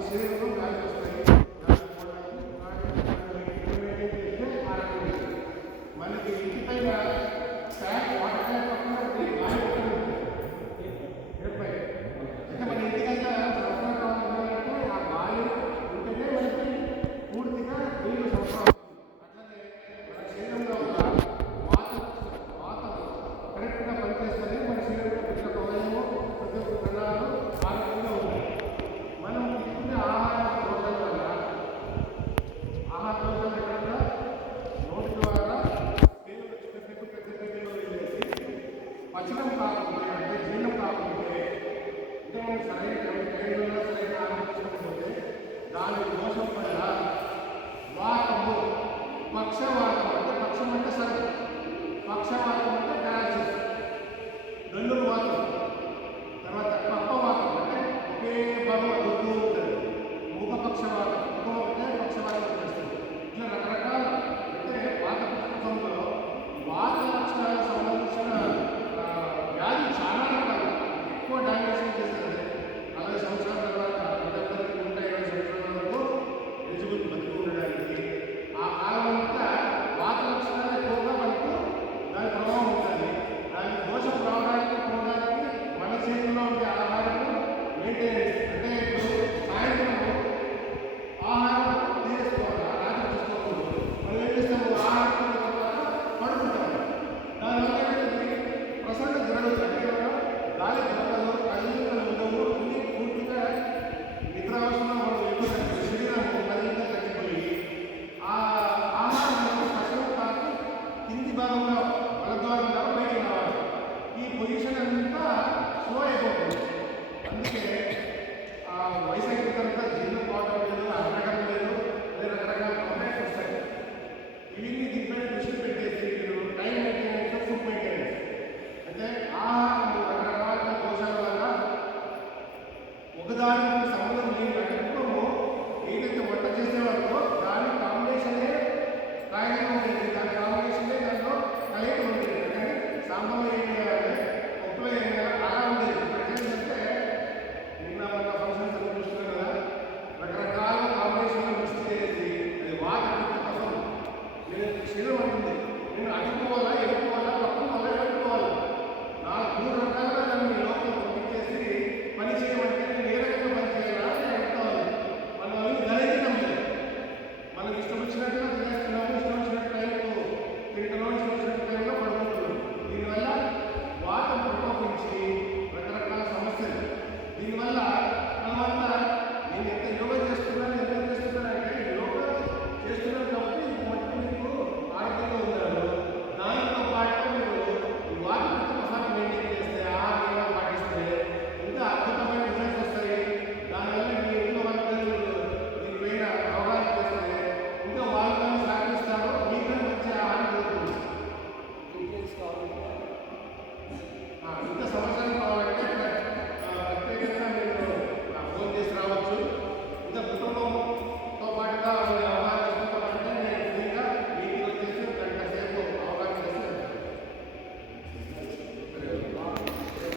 Você não vai gostar జీవనం కాకపోతే ఇటువంటి సరైన ట్రైన్లలో సరైన ఆలోచించకపోతే దాని దోషం వల్ల వాతము పక్షవాతం అంటే పక్షం అంటే సరే పక్షవాతం అంటే ప్యారాసిస్ వాతం అంటే ఒకే బలం దుర్గు ఉంటుంది. మూకపక్షవాతం